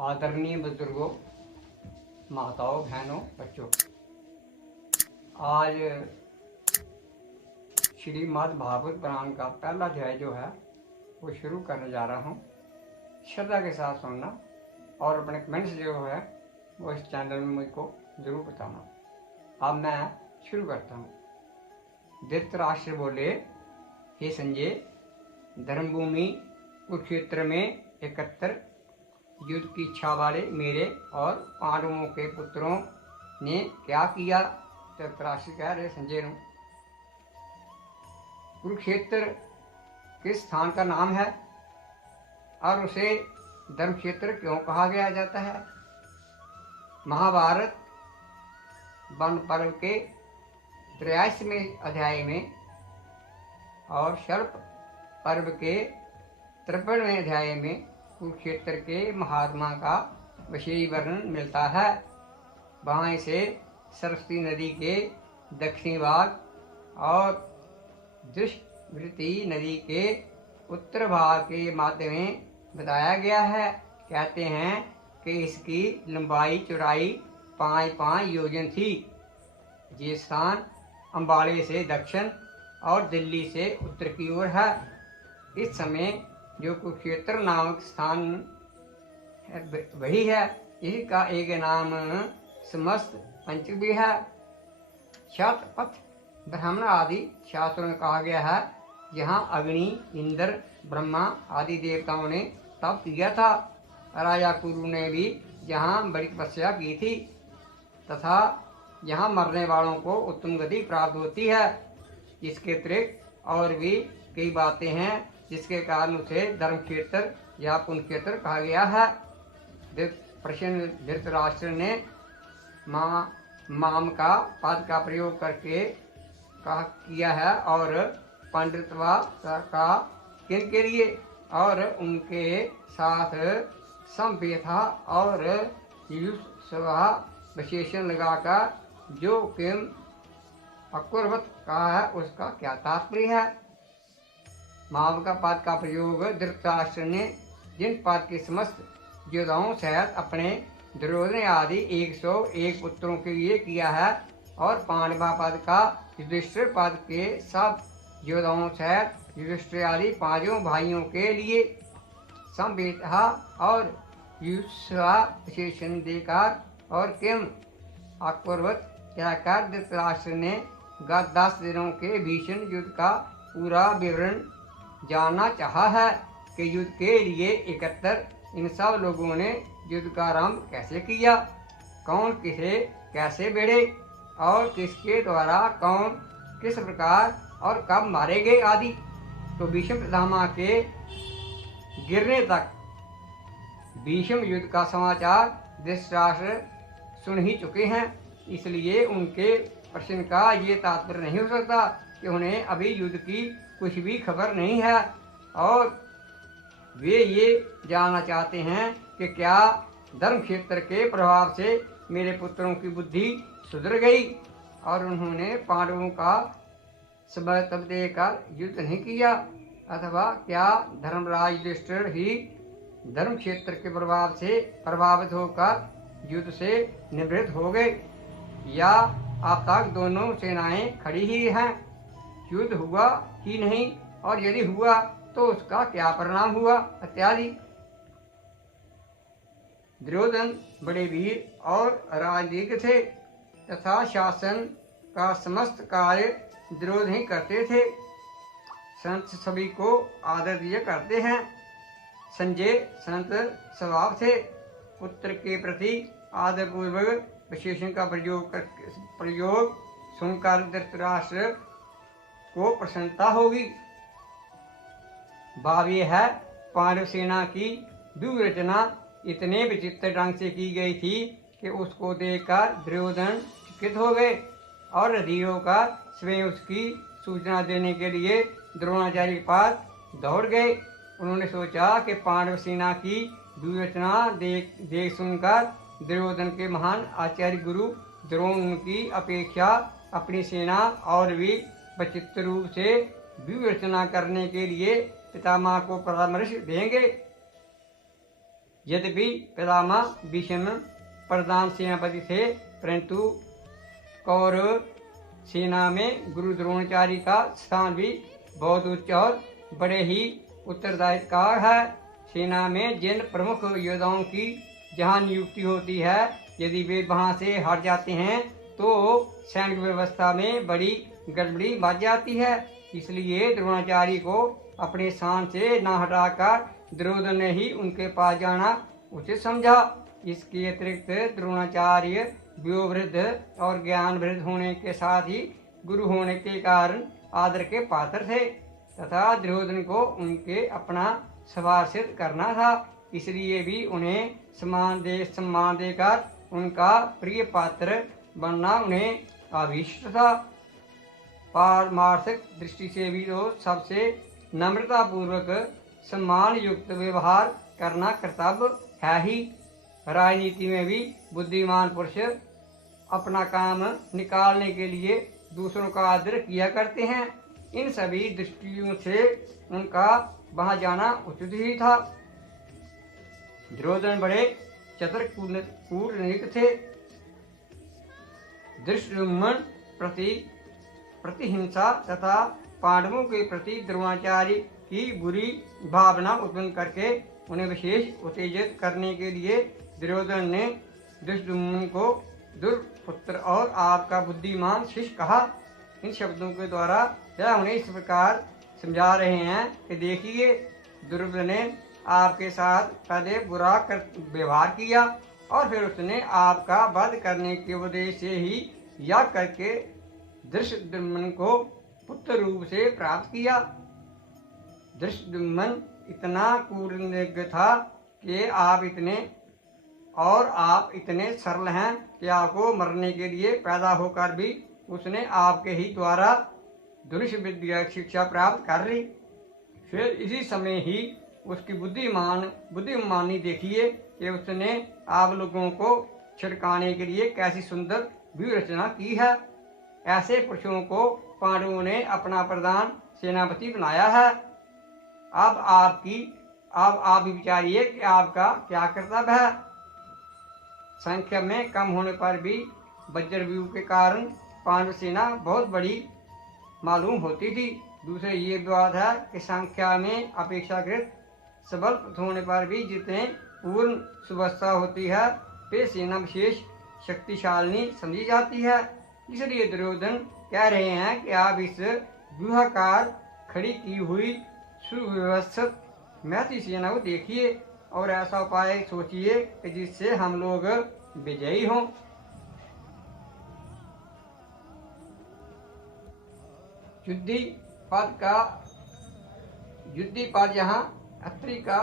आदरणीय बुजुर्गों, माताओं, बहनों, बच्चों, आज श्रीमद् भागवत पुराण का पहला अध्याय जो है वो शुरू करने जा रहा हूँ। श्रद्धा के साथ सुनना और अपने कमेंट्स जो है वो इस चैनल में मुझको जरूर बताना। अब मैं शुरू करता हूँ। धृतराष्ट्र बोले, हे संजय, धर्मभूमि कुरुक्षेत्र में 71 युद्ध की इच्छा वाले मेरे और पांडवों के पुत्रों ने क्या किया। धृतराष्ट्र कह रहे संजय ने, कुरुक्षेत्र किस स्थान का नाम है और उसे धर्म क्षेत्र क्यों कहा गया जाता है। महाभारत वन पर्व के 83वें अध्याय में और शल्प पर्व के 53वें अध्याय में कुरुक्षेत्र के महात्मा का विशेष वर्णन मिलता है। वहाँ इसे सरस्वती नदी के दक्षिणी भाग और दुष्वृति नदी के उत्तर भाग के माध्य में बताया गया है। कहते हैं कि इसकी लंबाई चौड़ाई 5-5 योजन थी। ये स्थान अंबाले से दक्षिण और दिल्ली से उत्तर की ओर है। इस समय जो कुरुक्षेत्र नामक स्थान है वही है। इसका एक नाम समस्त पंचक भी है। शतपथ ब्राह्मण आदि शास्त्रों में कहा गया है, यहाँ अग्नि, इंद्र, ब्रह्मा आदि देवताओं ने तप किया था। राजा कुरु ने भी यहाँ बड़ी तपस्या की थी तथा यहाँ मरने वालों को उत्तम गति प्राप्त होती है। इसके अतिरिक्त और भी कई बातें हैं जिसके कारण उसे धर्म क्षेत्र या पुण्य क्षेत्र कहा गया है। प्रश्न धृतराष्ट्र ने माम का पद का प्रयोग करके किया है और पंडितवा का किन के लिए और उनके साथ संवेथा और युष्वा विशेषण लगाकर जो किम अकुर्वत कहा है उसका क्या तात्पर्य है। माव का पद का प्रयोग धृतराष्ट्र ने जिन पद के समस्त योद्धाओं सहित अपने दुर्योधन आदि 101 पुत्रों के लिए किया है और पांडवा पद का युधिष्ठिर पद के सब योद्धाओं सहित युधिष्ठिर आदि 5 भाइयों के लिए संवेदा और युष्वा विशेषण देकर और किम अकुर्वत कहकर धृतराष्ट्र ने गत 10 दिनों के भीषण युद्ध का पूरा विवरण जानना चाहा है कि युद्ध के लिए 71 इन सब लोगों ने युद्ध का आरंभ कैसे किया, कौन किसे कैसे भिड़े और किसके द्वारा कौन किस प्रकार और कब मारे गए आदि। तो भीष्म पितामह के गिरने तक भीष्म युद्ध का समाचार धृतराष्ट्र सुन ही चुके हैं, इसलिए उनके प्रश्न का ये तात्पर्य नहीं हो सकता कि उन्हें अभी युद्ध की कुछ भी खबर नहीं है और वे ये जानना चाहते हैं कि क्या धर्म क्षेत्र के प्रभाव से मेरे पुत्रों की बुद्धि सुधर गई और उन्होंने पांडवों का समर्थन देकर युद्ध नहीं किया, अथवा क्या धर्मराज युधिष्ठिर ही धर्म क्षेत्र के प्रभाव से प्रभावित होकर युद्ध से निवृत्त हो गए, या अब तक दोनों सेनाएं खड़ी ही हैं, युद्ध हुआ ही नहीं और यदि हुआ तो उसका क्या परिणाम हुआ इत्यादि। दुर्योधन बड़े वीर और राजनीतिज्ञ थे तथा शासन का समस्त कार्य दुर्योधन ही करते थे। संत सभी को आदर दिया करते हैं। संजय संत स्वभाव थे। पुत्र के प्रति आदर पूर्वक विशेषण का प्रयोग सुनकर धृतराष्ट्र को प्रसन्नता होगी। भाव यह है, पांडव सेना की व्यूहरचना इतने विचित्र ढंग से की गई थी कि उसको देखकर दुर्योधन चकित हो गए और रधिर होकर स्वयं उसकी सूचना देने के लिए द्रोणाचार्य के पास दौड़ गए। उन्होंने सोचा कि पांडव सेना की व्यूहरचना देख सुनकर दुर्योधन के महान आचार्य गुरु द्रोण की अपेक्षा अपनी सेना और भी विचित्र रूप से व्यूहरचना करने के लिए पितामह को परामर्श देंगे। यद्यपि पितामह भीष्म प्रधान सेनापति थे, परंतु कौरव सेना में गुरु द्रोणाचार्य का स्थान भी बहुत उच्च और बड़े ही उत्तरदायित्व का है। सेना में जिन प्रमुख योद्धाओं की जहाँ नियुक्ति होती है, यदि वे वहाँ से हट जाते हैं तो सैनिक व्यवस्था में बड़ी गड़बड़ी मच जाती है। इसलिए द्रोणाचार्य को अपने स्थान से न हटाकर दुर्योधन ने ही उनके पास जाना उचित समझा। इसके अतिरिक्त द्रोणाचार्य व्योवृद्ध और ज्ञान वृद्ध होने के साथ ही गुरु होने के कारण आदर के पात्र थे तथा दुर्योधन को उनके अपना सवार सिद्ध करना था। इसलिए भी उन्हें सम्मान देकर उनका प्रिय पात्र बनना उन्हें अभीष्ट था। पारमार्थिक दृष्टि से भी तो सबसे नम्रता पूर्वक सम्मान युक्त व्यवहार करना कर्तव्य है ही। राजनीति में भी बुद्धिमान पुरुष अपना काम निकालने के लिए दूसरों का आदर किया करते हैं। इन सभी दृष्टियों से उनका वहां जाना उचित ही था। दुर्योधन बड़े चतुर कूटनीतिक थे। धृष्टद्युम्न प्रतिहिंसा तथा पांडवों के प्रति द्रोणाचार्य की बुरी भावना उत्पन्न करके उन्हें विशेष उत्तेजित करने के लिए दुर्योधन ने धृष्टद्युम्न को दुर्पुत्र और आपका बुद्धिमान शिष्य कहा। इन शब्दों के द्वारा यह उन्हें इस प्रकार समझा रहे हैं कि देखिए, दुर्योधन ने आपके साथ पहले बुरा व्यवहार किया और फिर उसने आपका वध करने के उद्देश्य से ही याग करके धृष्टद्युम्न को पुत्र रूप से प्राप्त किया। धृष्टद्युम्न इतना कूटनीतिज्ञ था कि आप इतने सरल हैं कि आपको मरने के लिए पैदा होकर भी उसने आपके ही द्वारा धनुष विद्या शिक्षा प्राप्त कर ली। फिर इसी समय ही उसकी बुद्धिमानी देखिए कि उसने आप लोगों को छिड़काने के लिए कैसी सुंदर व्यूह रचना की है। ऐसे पुरुषों को पांडवों ने अपना प्रधान सेनापति बनाया है। अब आप विचारिए कि आपका क्या कर्तव्य है। संख्या में कम होने पर भी वज्रव्यूह के कारण पांडव सेना बहुत बड़ी मालूम होती थी। दूसरे ये बात है कि संख्या में अपेक्षाकृत सबल होने पर भी जितने पूर्ण सुवस्था होती है वे सेना विशेष शक्तिशाली समझी जाती है। इसलिए दुर्योधन कह रहे हैं कि आप इस व्यूहाकार खड़ी की हुई सुव्यवस्थित मैत्री सेना को देखिए और ऐसा उपाय सोचिए कि जिससे हम लोग विजयी हों। युद्धि पद यहाँ अत्रि का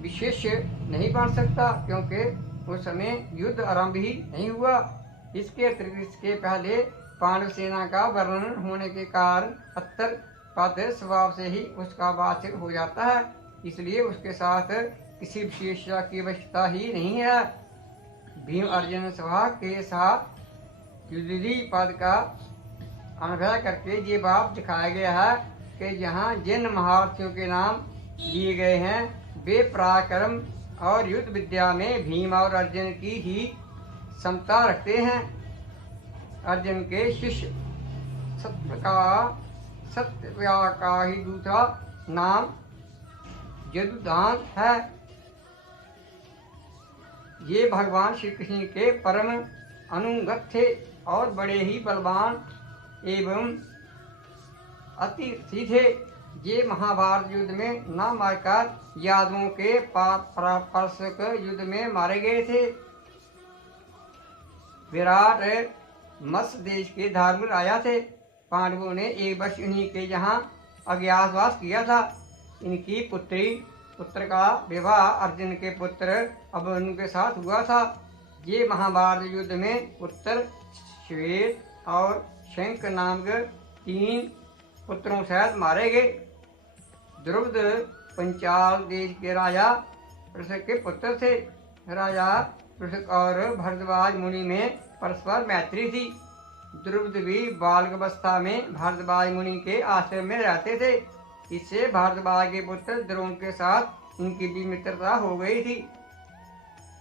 विशेष नहीं बन सकता, क्योंकि उस समय युद्ध आरंभ ही नहीं हुआ। इसके अतिरिक्त इसके पहले पांडव सेना का वर्णन होने के कारण अत्तर पद स्वभाव से ही उसका वाचक हो जाता है, इसलिए उसके साथ किसी विशेषता की आवश्यकता ही नहीं है। भीम अर्जुन सभा के साथ युद्धि पद का अनुभव करके ये बात दिखाया गया है कि जहाँ जिन महारथियों के नाम लिए गए हैं वे पराक्रम और युद्ध विद्या में भीम और अर्जुन की ही समता रखते हैं। अर्जुन के शिष्य सत्यव्या का ही दूसरा नाम यदुदान है। ये भगवान श्री कृष्ण के परम अनुगत थे और बड़े ही बलवान एवं अति थे। ये महाभारत युद्ध में न मारकर यादवों के परस्पर युद्ध में मारे गए थे। विराट मत्स्य देश के धार्मिक राजा थे। पांडवों ने एक वर्ष इन्हीं के यहाँ अज्ञातवास किया था। इनकी पुत्र का विवाह अर्जुन के पुत्र अभिमन्यु के साथ हुआ था। ये महाभारत युद्ध में उत्तर श्वेत और शंख नामक 3 पुत्रों सहित मारे गए। द्रुपद पंचाल देश के राजा पृथक के पुत्र थे। राजा पृथक और भरद्वाज मुनि में परस्पर मैत्री थी। द्रुपद भी बालकावस्था में भरद्वाज मुनि के आश्रम में रहते थे। इससे भारद्वाज के पुत्र द्रोण के साथ इनकी भी मित्रता हो गई थी।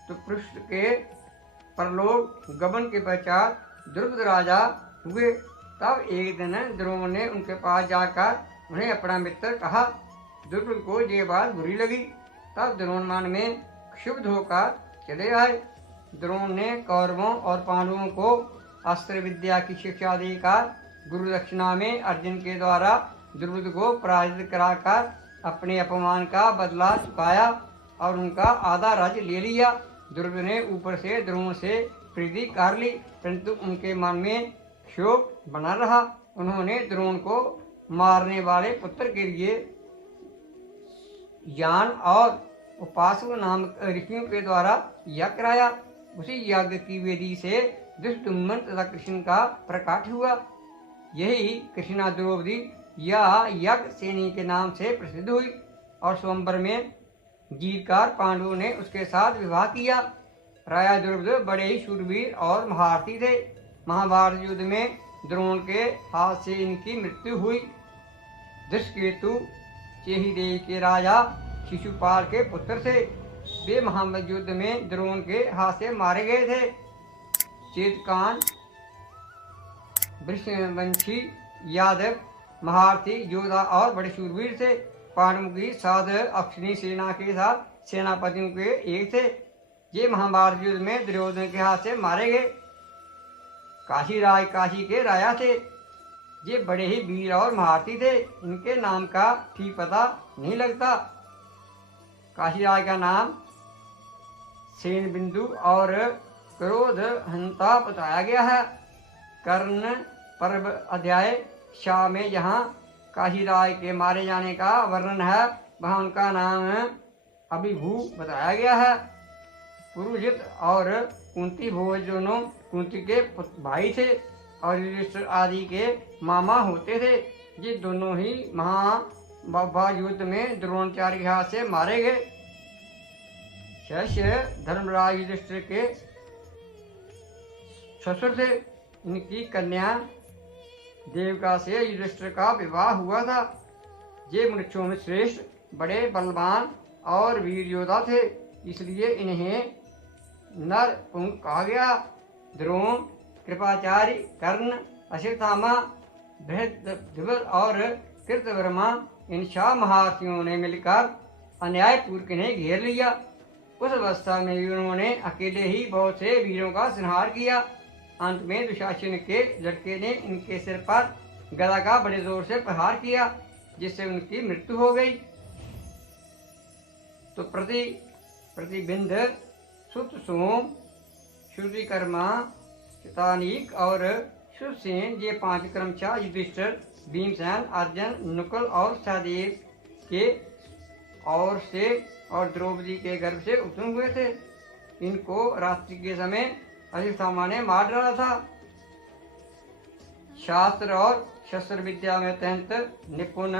तो पृष्ठ के परलोक गमन के पश्चात द्रुपद राजा हुए। तब एक दिन द्रोण ने उनके पास जाकर उन्हें अपना मित्र कहा। द्रुपद को ये बात बुरी लगी। तब द्रोण मन में क्षुब्ध होकर चले आए। द्रोण ने कौरवों और पांडवों को अस्त्र विद्या की शिक्षा देकर गुरु दक्षिणा में अर्जुन के द्वारा द्रुपद को पराजित कराकर अपने अपमान का बदला चुकाया और उनका आधा राज्य ले लिया। द्रुपद ने ऊपर से द्रोण से प्रीति कर ली, परंतु उनके मन में क्षोभ बना रहा। उन्होंने द्रोण को मारने वाले पुत्र के लिए यान और उपासक नामक ऋषियों के द्वारा यज्ञ कराया। उसी यज्ञ की वेदी से दुष्टुम्न तथा कृष्ण का प्रकाश हुआ। यही कृष्णा द्रौपदी या यज्ञ सेनी के नाम से प्रसिद्ध हुई और स्वयंवर में जीतकर पांडवों ने उसके साथ विवाह किया। राजा द्रुपद बड़े ही शूरवीर और महारथी थे। महाभारत युद्ध में द्रोण के हाथ से इनकी मृत्यु हुई। धृष्टकेतु चेहिदेव के राजा शिशुपाल के पुत्र थे। वे महाभारत युद्ध में द्रोण के हाथ से मारे गए थे। चेतकान वृषवंशी यादव महारथी योद्धा और बड़े शूरवीर थे। पांडवों की 7 अक्षनी सेना के साथ सेनापतियों के एक थे। ये महाभारत युद्ध में दुर्योधन के हाथ से मारे गए। काशीराज काशी के राजा थे। ये बड़े ही वीर और महारथी थे। इनके नाम का ठीक पता नहीं लगता। काशीराज का नाम सेन बिंदु और क्रोध हंता बताया गया है। कर्ण पर्व अध्याय शाह में जहाँ काशीराज के मारे जाने का वर्णन है, वहाँ उनका नाम अभिभू बताया गया है। पुरुजित और कुंती भोज दोनों कुंती के भाई थे और युधिष्ठिर आदि के मामा होते थे। ये दोनों ही महाभारत युद्ध में द्रोणाचार्य के हाथ से मारे गए। शिष्य धर्मराज युधिष्ठिर के ससुर थे। इनकी कन्या देवका से युधिष्ठिर का विवाह हुआ था। ये मनुष्यों में श्रेष्ठ, बड़े बलवान और वीर योद्धा थे, इसलिए इन्हें नरपुंग कहा गया। द्रोण, कृपाचार्य, कर्ण, अश्वत्थामा, बृहद्रथ और कृतवर्मा इन 6 महारथियों ने मिलकर अन्यायपूर्वक इन्हें घेर लिया। उस अवस्था में उन्होंने अकेले ही बहुत से वीरों का संहार किया। अंत में दुशासन के लड़के ने इनके सिर पर गदा का बड़े जोर से प्रहार किया, जिससे उनकी मृत्यु हो गई। तो प्रतिबिंध, सुत सोम, श्रुतिकर्मा, चितानीक और सुसेन ये 5 क्रमशः युधिष्ठिर, भीमसेन, अर्जुन, नकुल और सहदेव के और से और द्रौपदी के गर्भ से उत्पन्न हुए थे। इनको रात्रि के समय अश्वत्थामा ने मार डाला था। शास्त्र और शस्त्र विद्या में अत्यंत निपुण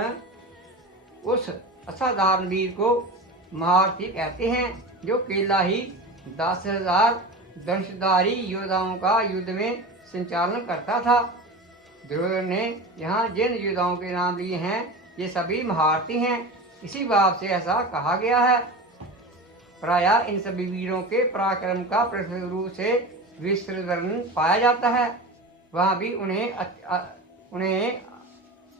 उस असाधारण वीर को महारथी कहते हैं, जो अकेला ही 10,000 धनुषधारी योद्धाओं का युद्ध में संचालन करता था। दुर्योधन ने यहाँ जिन योद्धाओं के नाम लिए हैं, ये सभी महारथी हैं। इसी बात से ऐसा कहा गया है। प्रायः इन सभी वीरों के पराक्रम का प्रसिद्ध रूप से विस्तृत वर्णन पाया जाता है। वहाँ भी उन्हें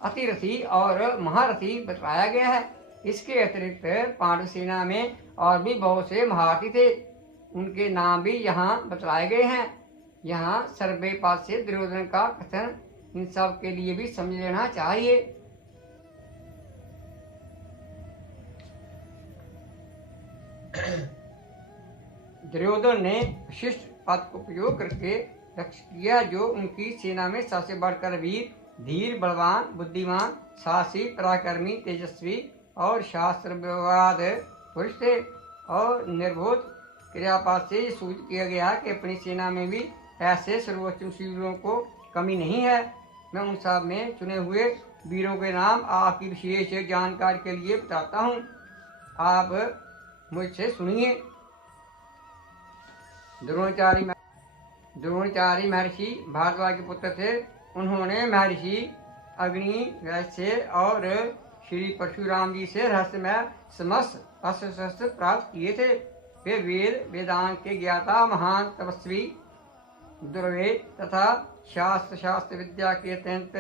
अतिरथी और महारथी बताया गया है। इसके अतिरिक्त पांडव सेना में और भी बहुत से महारथी थे, उनके नाम भी यहाँ बतलाए गए हैं। यहाँ सर्वे पास से दुर्योधन का कथन इन सब के लिए भी समझ लेना चाहिए। दुर्योधन ने विशिष्ट पद को प्रयोग करके लक्ष्य किया, जो उनकी सेना में सबसे बढ़कर वीर, धीर, बलवान, बुद्धिमान, साहसी, पराक्रमी, तेजस्वी और शास्त्र विवाद पुरुष थे। और निर्बोध क्रियापात से सूचित किया गया कि अपनी सेना में भी ऐसे सर्वोच्च वीरों को कमी नहीं है। मैं उन सब में चुने हुए वीरों के नाम आपकी विशेष जानकारी के लिए बताता हूँ, आप मुझसे सुनिए। द्रोणाचार्य महर्षि भारद्वाज के पुत्र थे। उन्होंने महर्षि अग्नि, वैश्य और श्री परशुराम जी से रहस्यमय समस्त अस्त्र शस्त्र प्राप्त किए थे। वे वेद वेदांत के ज्ञाता महान तपस्वी दुर्वेद तथा शास्त्र विद्या के अत्यंत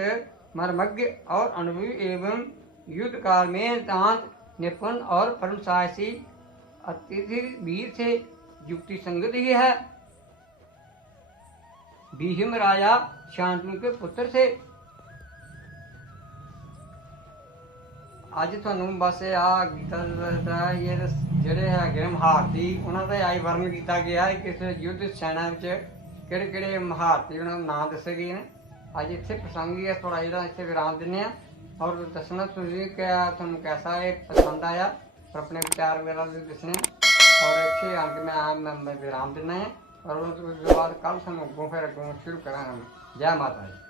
मर्मज्ञ और अनुभवी एवं युद्ध काल में नितांत निपुण और परम साहसी अत्यधिक वीर थे। युक्ति संगत ही है। भीष्म राजा शांतनु के पुत्र थे। ਅੱਜ ਤੁਹਾਨੂੰ ਬਸ ਆ ਗੀਤਾ ਦਾ ਇਹ ਜਿਹੜੇ ਹੈਗੇ ਮਹਾਰਥੀ ਉਹਨਾਂ ਦਾ ਆਈ ਵਰਣਨ ਕੀਤਾ ਗਿਆ ਹੈ ਕਿ ਇਸ ਯੁੱਧ ਸੈਨਾ ਵਿੱਚ ਕਿਹੜੇ ਕਿਹੜੇ ਮਹਾਰਥੀ ਉਹਨਾਂ ਦੇ ਨਾਂ ਦੱਸੇ ਗਏ ਨੇ। ਅੱਜ ਇੱਥੇ ਪ੍ਰਸੰਗੀ ਹੈ ਥੋੜਾ ਜਿਹੜਾ ਇੱਥੇ ਵਿਰਾਮ ਦਿੰਦੇ ਆ ਔਰ ਦੱਸਣਾ ਤੁਸੀਂ ਕਿ ਤੁਹਾਨੂੰ कैसा ਇਹ पसंद आया और अपने विचार वगैरह भी दसने और अच्छे आगे मैं विराम देना है और उसके बाद कल हम अगों फिर अगों शुरू करा। जय माता दी।